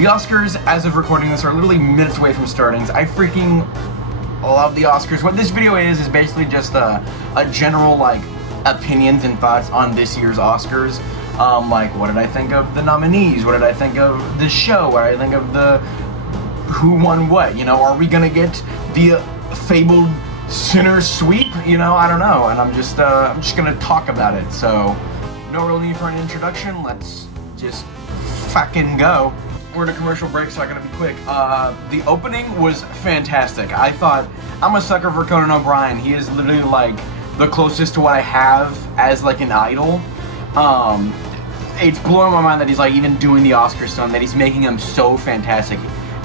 The Oscars, as of recording this, are literally minutes away from starting. I freaking love the Oscars. What this video is basically just a general, like, opinions and thoughts on this year's Oscars. Like, what did I think of the nominees? What did I think of the show? What did I think of the who won what? You know, are we gonna get the fabled Sinner sweep? You know, I don't know. And I'm just gonna talk about it. So, no real need for an introduction. Let's just fucking go. We're in a commercial break, so I gotta be quick. The opening was fantastic. I thought, I'm a sucker for Conan O'Brien. He is literally like the closest to what I have as like an idol. It's blowing my mind that he's like even doing the Oscar stunt, that he's making them so fantastic.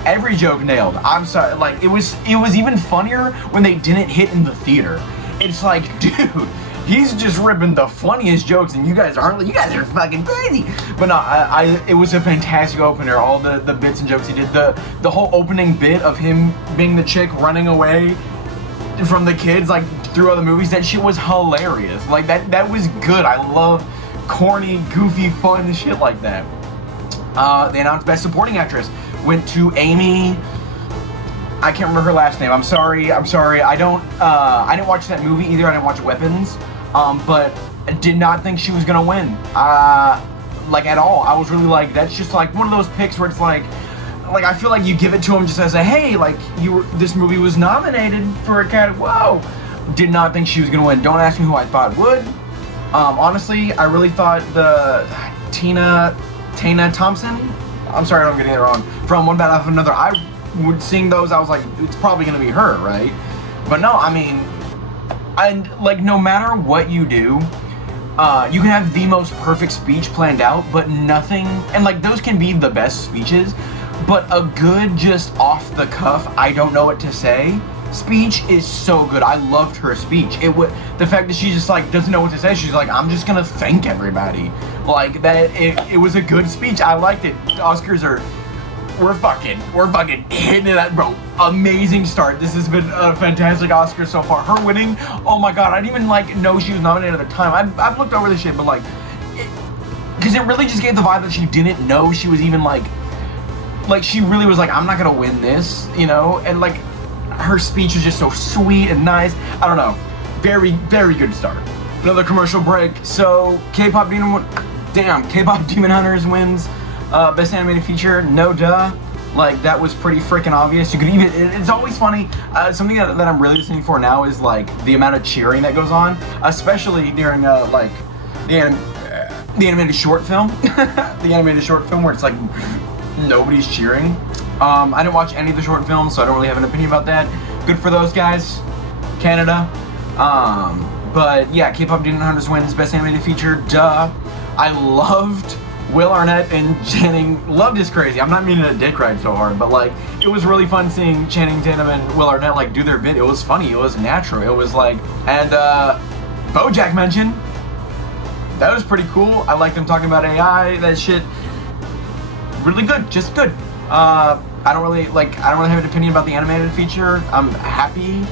Every joke nailed. I'm sorry, like it was even funnier when they didn't hit in the theater. It's like, dude, he's just ripping the funniest jokes, and you guys are fucking crazy. But no, it was a fantastic opener. All the bits and jokes he did. The whole opening bit of him being the chick running away from the kids, like through other movies, that shit was hilarious. Like that was good. I love corny, goofy, fun shit like that. They announced Best Supporting Actress went to Amy. I can't remember her last name. I'm sorry. I didn't watch that movie either. I didn't watch Weapons. But I did not think she was gonna win. Like at all. I was really like, that's just like one of those picks where it's like I feel like you give it to him just as a, hey, like this movie was nominated for a category. Whoa. Did not think she was gonna win. Don't ask me who I thought would. Honestly, I really thought the Tana Thompson. I'm sorry, I'm getting it wrong. From One Bad Off Another. I would seeing those, I was like, it's probably gonna be her, right? But no, I mean, and like no matter what you do, you can have the most perfect speech planned out, but nothing, and like those can be the best speeches, but a good just off the cuff, I don't know what to say speech is so good. I loved her speech. The fact that she just like doesn't know what to say. She's like, I'm just gonna thank everybody. Like that. It was a good speech. I liked it. The Oscars we're fucking hitting it, bro. Amazing start. This has been a fantastic Oscar so far. Her winning. Oh my god. I didn't even like know she was nominated at the time. I've looked over this shit, but like, because it really just gave the vibe that she didn't know she was even like she really was like, I'm not gonna win this, you know, and like. Her speech was just so sweet and nice. I don't know. Very, very good start. Another commercial break. So, K-Pop Demon Hunters wins Best Animated Feature. No duh. Like, that was pretty freaking obvious. You could even, it's always funny. Something that I'm really listening for now is like the amount of cheering that goes on, especially during like the animated short film. The animated short film where it's like nobody's cheering. I didn't watch any of the short films, so I don't really have an opinion about that. Good for those guys, Canada. But yeah, K-Pop Demon Hunters wins Best Animated Feature. Duh. I loved Will Arnett and Channing. Loved is crazy. I'm not meaning to dick ride so hard, but like it was really fun seeing Channing Tatum and Will Arnett like do their bit. It was funny. It was natural. It was like, and BoJack mentioned. That was pretty cool. I like them talking about AI. That shit. Really good. Just good. I don't really have an opinion about the animated feature. I'm happy.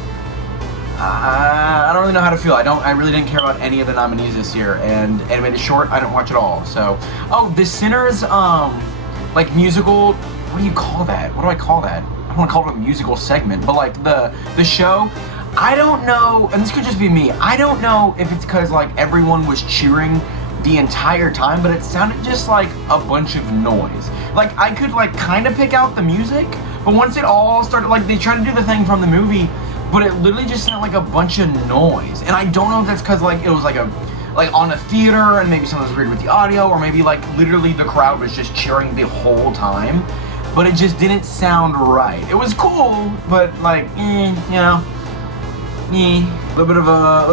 I don't really know how to feel. I really didn't care about any of the nominees this year, and animated short, I didn't watch it all. So, oh, the Sinners, like musical, what do you call that? What do I call that? I don't want to call it a musical segment, but like the show, I don't know, and this could just be me, I don't know if it's because like everyone was cheering the entire time, but it sounded just like a bunch of noise. Like I could like kind of pick out the music, but once it all started, like they tried to do the thing from the movie, but it literally just sounded like a bunch of noise. And I don't know if that's because like it was like on a theater and maybe something was weird with the audio, or maybe like literally the crowd was just cheering the whole time, but it just didn't sound right. It was cool, but like, you know. A little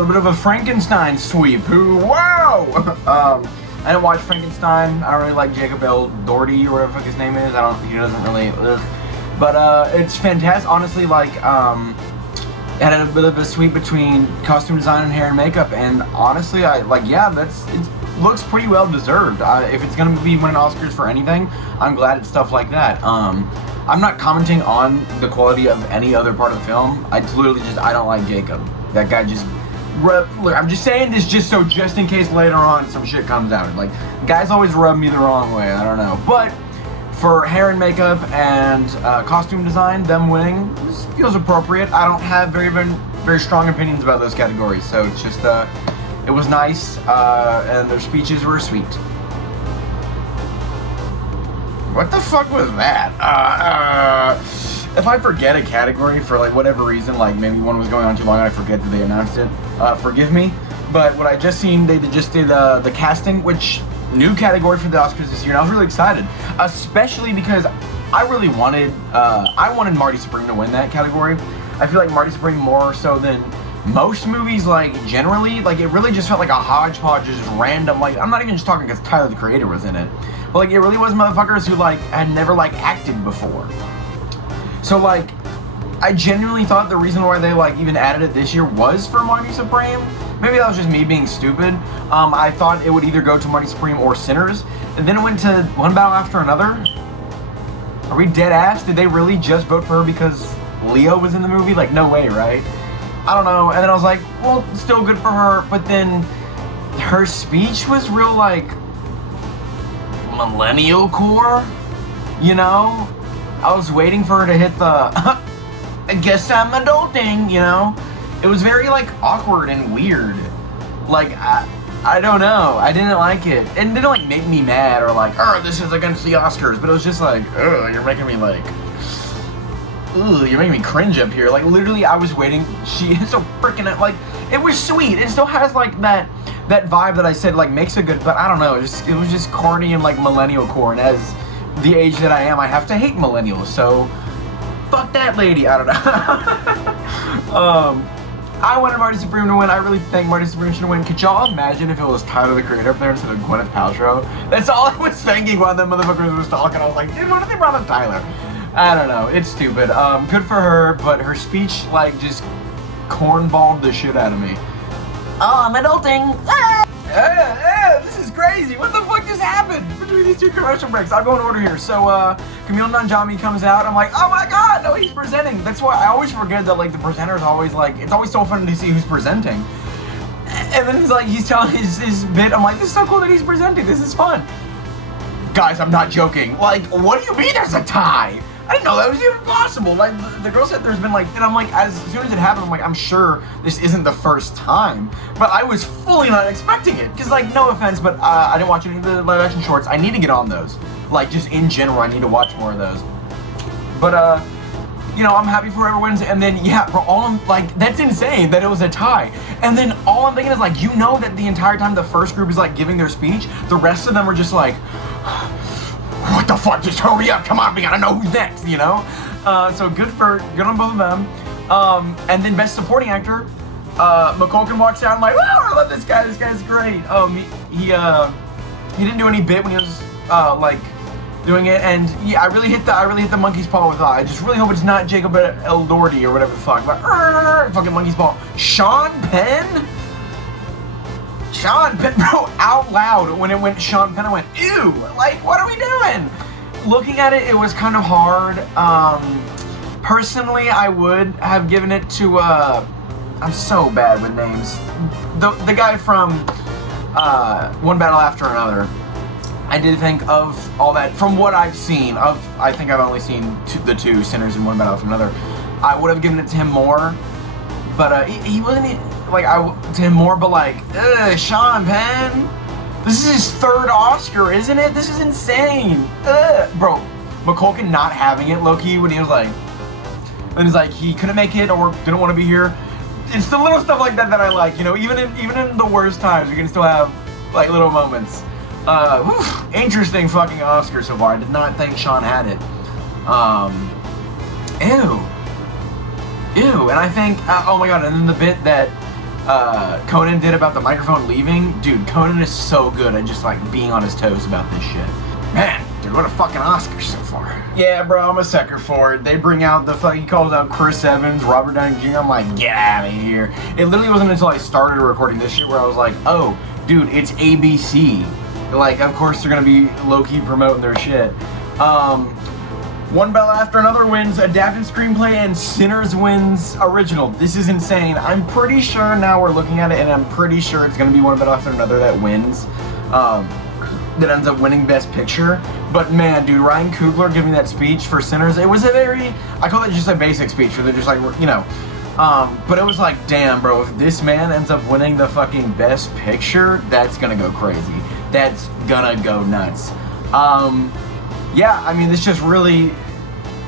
bit of a Frankenstein sweep. Wow! I didn't watch Frankenstein. I don't really like Jacob L. Doherty or whatever the fuck his name is. He doesn't really. But it's fantastic. Honestly, like it had a bit of a sweep between costume design and hair and makeup. And honestly, it looks pretty well deserved. If it's gonna be winning Oscars for anything, I'm glad it's stuff like that. I'm not commenting on the quality of any other part of the film. It's literally just, I don't like Jacob. That guy just, look, I'm just saying this just in case later on some shit comes out. Like, guys always rub me the wrong way, I don't know. But For hair and makeup and costume design, them winning feels appropriate. I don't have very strong opinions about those categories, so it's just it was nice, and their speeches were sweet. What the fuck was that? If I forget a category for like whatever reason, like maybe one was going on too long and I forget that they announced it, forgive me. But what I just seen, they just did the casting, which new category for the Oscars this year, and I was really excited, especially because I really wanted, I wanted Marty Supreme to win that category. I feel like Marty Supreme more so than most movies, like generally, like it really just felt like a hodgepodge, just random, like I'm not even just talking because Tyler the Creator was in it, but like it really was motherfuckers who like had never like acted before. So like, I genuinely thought the reason why they like even added it this year was for Marty Supreme. Maybe that was just me being stupid. I thought it would either go to Marty Supreme or Sinners, and then it went to One Battle After Another. Are we dead ass? Did they really just vote for her because Leo was in the movie? Like, no way, right? I don't know. And then I was like, well, still good for her, but then her speech was real like millennial core, you know? I was waiting for her to hit the I guess I'm adulting, you know? It was very like awkward and weird. Like I don't know. I didn't like it. And it didn't like make me mad or like, oh, this is against the Oscars, but it was just like, oh, you're making me like, ooh, you're making me cringe up here. Like literally I was waiting. She is so freaking like, it was sweet. It still has like that vibe that I said like makes it good, but I don't know. It was just corny and like millennial core, and as the age that I am, I have to hate millennials, so fuck that lady. I don't know. I wanted Marty Supreme to win. I really think Marty Supreme should win. Could y'all imagine if it was Tyler the Creator up there instead of Gwyneth Paltrow? That's all I was thinking while them motherfuckers was talking. I was like, dude, what if they brought up Tyler? I don't know. It's stupid. Good for her, but her speech like just cornballed the shit out of me. Oh, I'm adulting. This is crazy. What the fuck just happened between these two commercial breaks? I'll go in order here. So, Camille Nanjiani comes out. I'm like, oh my god, no, he's presenting. That's why I always forget that, like, the presenter's always, like, it's always so fun to see who's presenting. And then he's telling his bit. I'm like, this is so cool that he's presenting. This is fun. Guys, I'm not joking. Like, what do you mean there's a tie? I didn't know that was even possible. Like, the girl said there's been like, and I'm like, as soon as it happened, I'm like, I'm sure this isn't the first time. But I was fully not expecting it. Because, like, no offense, but I didn't watch any of the live action shorts. I need to get on those. Like, just in general, I need to watch more of those. But, you know, I'm happy for whoever wins. And then, yeah, bro, all I'm, like, that's insane that it was a tie. And then all I'm thinking is, like, you know that the entire time the first group is, like, giving their speech, the rest of them are just like, what the fuck, just hurry up, come on, we gotta know who's next, you know? So good on both of them. And then Best Supporting Actor, McCulkin walks out, I'm like, wow, I love this guy's great. He didn't do any bit when he was, like, doing it, and yeah, I really hit the monkey's paw with I just really hope it's not Jacob Elordi or whatever the fuck, but fucking monkey's paw. Sean Penn, bro, out loud when it went Sean Penn, I went, ew, like, what are we doing? Looking at it, it was kind of hard. Personally, I would have given it to, I'm so bad with names. The guy from, One Battle After Another. I did think of all that, from what I've seen, I think I've only seen the two, Sinners and One Battle After Another. I would have given it to him more, but, he wasn't, like, to him more, but like, Sean Penn, this is his third Oscar, isn't it? This is insane. Bro, McCulkin not having it, low-key, when he was like, and he's like, he couldn't make it or didn't want to be here. It's the little stuff like that that I like, you know, even in the worst times, we can still have, like, little moments. Interesting fucking Oscar so far. I did not think Sean had it. Ew, and I think, oh my god, and then the bit that Conan did about the microphone leaving, dude, Conan is so good at just like being on his toes about this shit. Man, dude, what a fucking Oscar so far. Yeah, bro, I'm a sucker for it. They bring out he calls out Chris Evans, Robert Downey Jr. I'm like, get out of here. It literally wasn't until I started recording this shit where I was like, oh, dude, it's ABC. Like, of course they're gonna be low-key promoting their shit. One Battle After Another wins Adapted Screenplay, and Sinners wins Original. This is insane. I'm pretty sure now we're looking at it, and I'm pretty sure it's gonna be One Battle After Another that wins that ends up winning Best Picture. But man, dude, Ryan Coogler giving that speech for Sinners, it was a very, I call it just a basic speech where they're just like, you know, but it was like, damn, bro, if this man ends up winning the fucking Best Picture, that's gonna go crazy. That's gonna go nuts. Yeah, I mean, this just really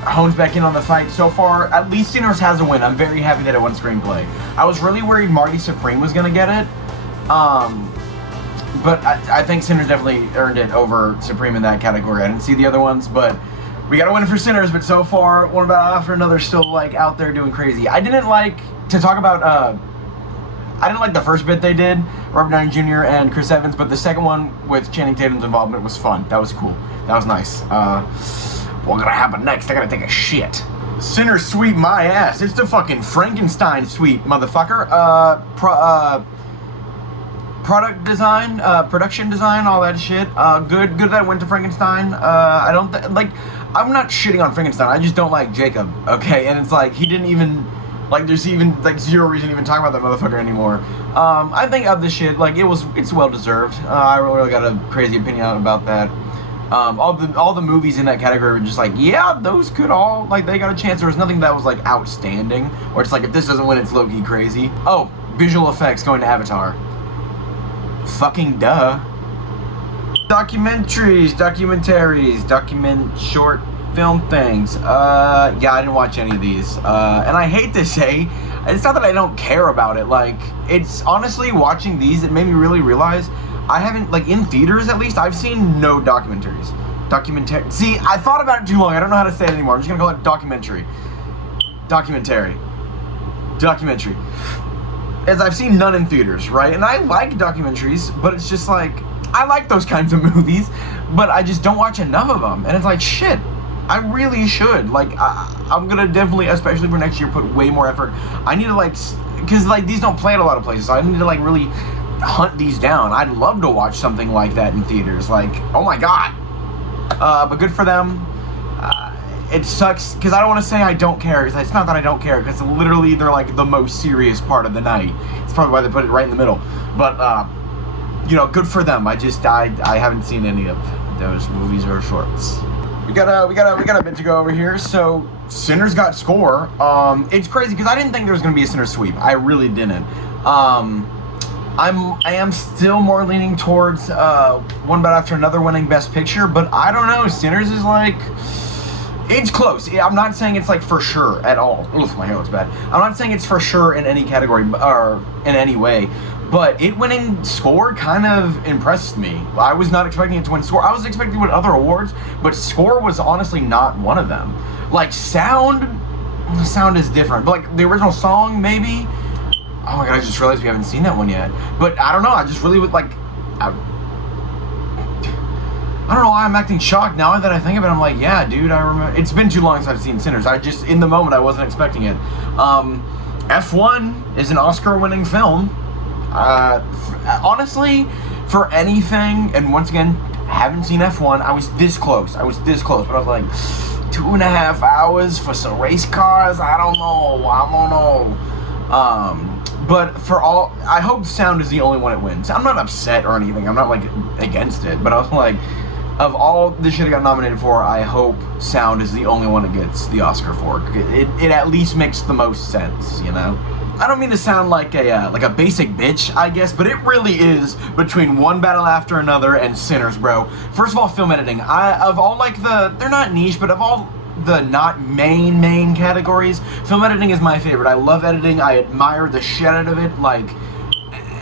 hones back in on the fight. So far, at least Sinners has a win. I'm very happy that it won screenplay. I was really worried Marty Supreme was gonna get it. But I think Sinners definitely earned it over Supreme in that category. I didn't see the other ones, but we got a win for Sinners. But so far, one battle after another, still like out there doing crazy. I didn't like to talk about. I didn't like the first bit they did, Robert Downey Jr. and Chris Evans, but the second one with Channing Tatum's involvement was fun. That was cool. That was nice. What's gonna happen next? I gotta take a shit. Sinners sweep my ass. It's the fucking Frankenstein sweep, motherfucker. Product design, production design, all that shit. Good that it went to Frankenstein. I don't like. I'm not shitting on Frankenstein. I just don't like Jacob. Okay, and it's like he didn't even like. There's even like zero reason to even talk about that motherfucker anymore. I think of the shit like it's well deserved. I really got a crazy opinion about that. All the movies in that category were just like, yeah, those could all like they got a chance. There was nothing that was like outstanding, or it's like if this doesn't win, it's low-key crazy. Oh, visual effects going to Avatar. Fucking duh. Documentaries, document short film things. Yeah, I didn't watch any of these. And I hate to say, it's not that I don't care about it. Like, it's honestly watching these, it made me really realize I haven't, like, in theaters at least, I've seen no documentaries. See, I thought about it too long. I don't know how to say it anymore. I'm just gonna call it documentary. Documentary. As I've seen none in theaters, right? And I like documentaries, but it's just like, I like those kinds of movies, but I just don't watch enough of them. And it's like, shit, I really should. Like, I'm gonna definitely, especially for next year, put way more effort. I need to, like, because, like, these don't play at a lot of places, so I need to, like, really hunt these down. I'd love to watch something like that in theaters. Like, oh my god. But good for them. It sucks, because I don't want to say I don't care, because it's not that I don't care, because literally they're like the most serious part of the night. It's probably why they put it right in the middle. But, you know, good for them. I haven't seen any of those movies or shorts. We got a bit to go over here. So, Sinners got score. It's crazy, because I didn't think there was going to be a Sinners sweep. I really didn't. I am still more leaning towards one battle after another winning Best Picture, but I don't know. Sinners is like... It's close. I'm not saying it's like for sure at all. Oof, my hair looks bad. I'm not saying it's for sure in any category or in any way, but it winning score kind of impressed me. I was not expecting it to win score. I was expecting to win other awards, but score was honestly not one of them. Like sound is different, but like the original song maybe. Oh my god, I just realized we haven't seen that one yet. But I don't know. I just really would like. I don't know why I'm acting shocked now that I think of it. I'm like, yeah, dude, I remember. It's been too long since I've seen Sinners. I just, in the moment, I wasn't expecting it. F1 is an Oscar-winning film. Honestly, for anything, and once again, haven't seen F1. I was this close, but I was like, 2.5 hours for some race cars? I don't know. But for all, I hope sound is the only one it wins. I'm not upset or anything. I'm not, like, against it. But I was like, of all the shit it got nominated for, I hope sound is the only one it gets the Oscar for. It at least makes the most sense, you know? I don't mean to sound like a basic bitch, I guess, but it really is between one battle after another and Sinners, bro. First of all, film editing. Of all, like, they're not niche, but of all the not main categories, film editing is my favorite. I love editing. I admire the shit out of it. Like,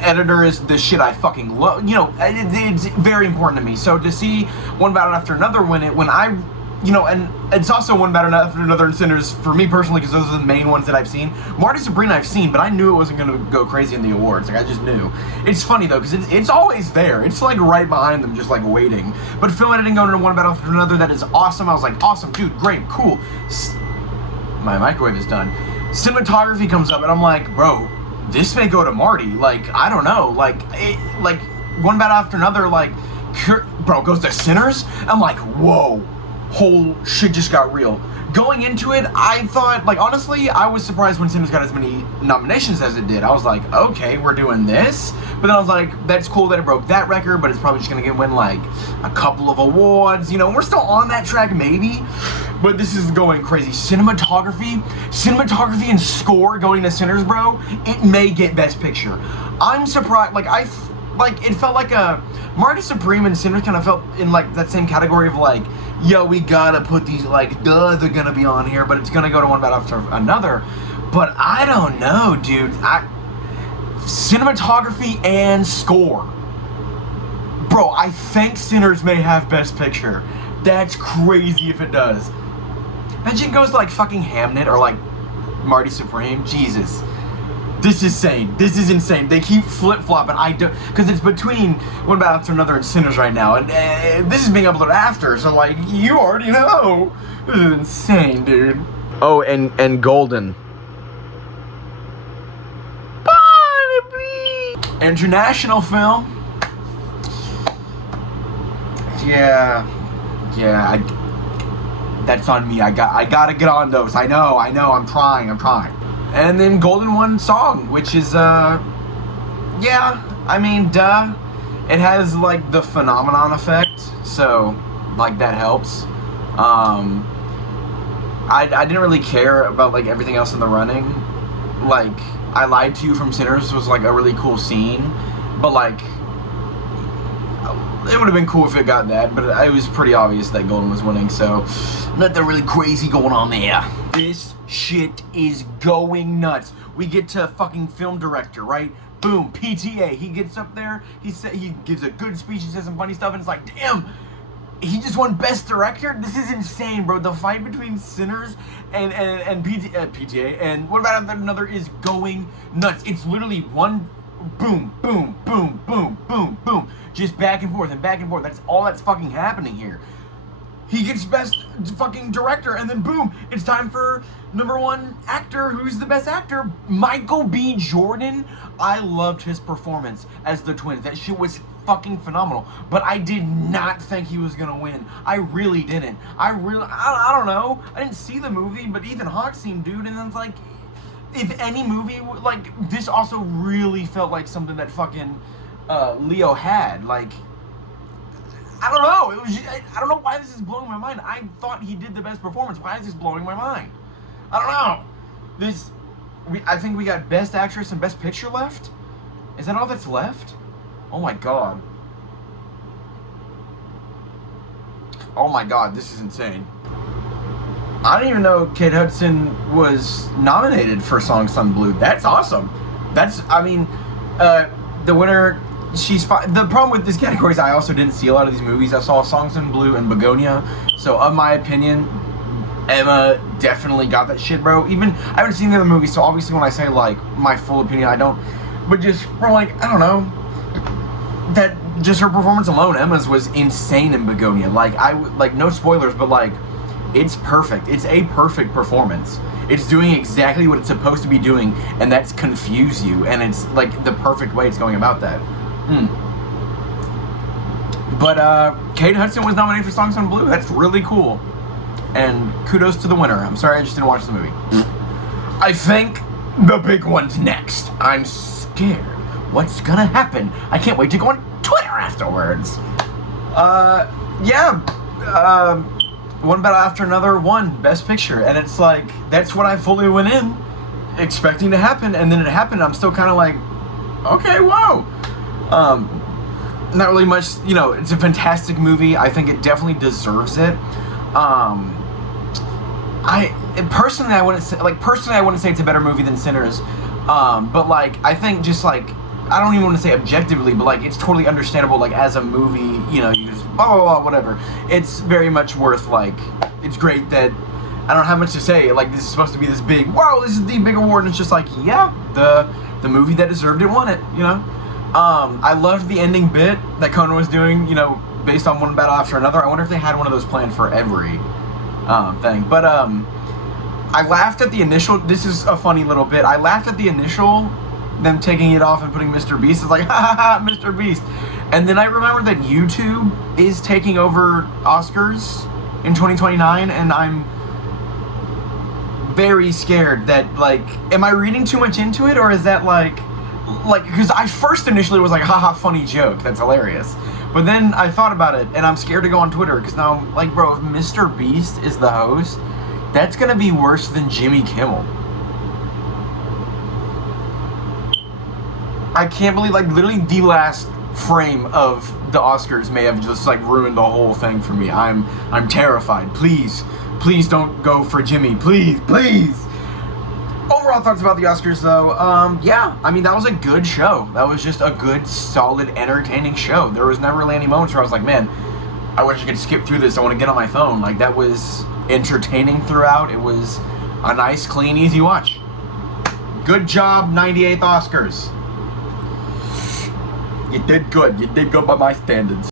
editor is the shit I fucking love. You know, it's very important to me. So to see one battle after another win it, when I, you know, and it's also one battle after another in Sinners for me personally, because those are the main ones that I've seen. Marty Supreme I've seen, but I knew it wasn't going to go crazy in the awards. Like, I just knew. It's funny though, because it's always there. It's like right behind them, just like waiting. But film editing going into one battle after another, that is awesome. I was like, awesome, dude, great, cool. My microwave is done. Cinematography comes up, and I'm like, bro, this may go to Marty. Like, I don't know. Like one battle after another, like, bro, goes to Sinners? I'm like, whoa. whole shit just got real. Going into it, I thought, like, honestly, I was surprised when Sinners got as many nominations as it did. I was like, okay, we're doing this. But then I was like, that's cool that it broke that record, but it's probably just gonna win, like, a couple of awards. You know, we're still on that track, maybe. But this is going crazy. Cinematography and score going to Sinners, bro. It may get Best Picture. I'm surprised, like, it felt like a Marty Supreme and Sinners kind of felt in like that same category of like, yo, we gotta put these, like, duh, they're gonna be on here, but it's gonna go to one battle after another. But I don't know, dude. Cinematography and score, bro. I think Sinners may have Best Picture. That's crazy if it does. Imagine it goes to like fucking Hamnet or like Marty Supreme. Jesus. This is insane. This is insane. They keep flip-flopping. I don't, because it's between one battle after another and Sinners right now, and this is being uploaded after, so like, you already know. This is insane, dude. Oh, and Golden. International film. Yeah, that's on me. I gotta get on those. I know. I'm trying. And then Golden won song, which is, yeah, I mean, duh. It has, like, the phenomenon effect, so, like, that helps. I didn't really care about, like, everything else in the running. Like, I Lied to You from Sinners was, like, a really cool scene, but, like, it would have been cool if it got that, but it was pretty obvious that Golden was winning, so nothing really crazy going on there. This shit is going nuts. We get to fucking film director, right? Boom, PTA. He gets up there, he gives a good speech, he says some funny stuff, and it's like, damn, he just won Best Director? This is insane, bro. The fight between Sinners and PTA and What About Another is going nuts. It's literally one boom, boom, boom, boom, boom, boom. Just back and forth and back and forth. That's all that's fucking happening here. He gets Best fucking Director, and then boom, it's time for #1 actor. Who's the best actor? Michael B. Jordan. I loved his performance as the twins. That shit was fucking phenomenal. But I did not think he was gonna win. I really didn't. I don't know. I didn't see the movie, but Ethan Hawke seemed dude, and it's like, if any movie, like, this also really felt like something that fucking Leo had. Like, I don't know. I don't know why this is blowing my mind. I thought he did the best performance. Why is this blowing my mind? I don't know. I think we got Best Actress and Best Picture left. Is that all that's left? Oh my god. Oh my god, this is insane. I didn't even know Kate Hudson was nominated for Song Sung Blue. That's awesome. The winner, she's fine. The problem with this category is I also didn't see a lot of these movies. I saw Song Sung Blue and Begonia. So, of my opinion, Emma definitely got that shit, bro. Even, I haven't seen the other movies, so obviously when I say, like, my full opinion, I don't. But just from, like, I don't know. That, just her performance alone, Emma's was insane in Begonia. Like, no spoilers, but, like, it's perfect. It's a perfect performance. It's doing exactly what it's supposed to be doing, and that's confuse you, and it's, like, the perfect way it's going about that. But, Kate Hudson was nominated for Song Sung Blue. That's really cool. And kudos to the winner. I'm sorry I just didn't watch the movie. I think the big one's next. I'm scared. What's gonna happen? I can't wait to go on Twitter afterwards. One battle after another won Best Picture, and it's like, that's what I fully went in expecting to happen, and then it happened. I'm still kind of like, okay, whoa. Not really much, you know, it's a fantastic movie. I think it definitely deserves it. I wouldn't say it's a better movie than Sinners, but like, I think just like, I don't even want to say objectively, but like, it's totally understandable, like, as a movie, you know, you just blah, blah, blah, whatever. It's very much worth, like, it's great that, I don't have much to say, like, this is supposed to be this big, wow, this is the big award, and it's just like, yeah, the movie that deserved it won it, you know? I loved the ending bit that Conan was doing, you know, based on one battle after another. I wonder if they had one of those planned for every thing. But I laughed at the initial, this is a funny little bit, I laughed at the initial, them taking it off and putting Mr. Beast. It's like, ha ha ha, Mr. Beast. And then I remembered that YouTube is taking over Oscars in 2029, and I'm very scared that, like, am I reading too much into it, or is that like, because I first initially was like, haha, funny joke, that's hilarious. But then I thought about it, and I'm scared to go on Twitter, because now I'm like, bro, if Mr. Beast is the host, that's gonna be worse than Jimmy Kimmel. I can't believe, like, literally the last frame of the Oscars may have just, like, ruined the whole thing for me. I'm terrified. Please don't go for Jimmy. Please. Overall thoughts about the Oscars, though, yeah, I mean, that was a good show. That was just a good, solid, entertaining show. There was never really any moments where I was like, man, I wish I could skip through this. I want to get on my phone. Like, that was entertaining throughout. It was a nice, clean, easy watch. Good job, 98th Oscars. You did good. You did good by my standards.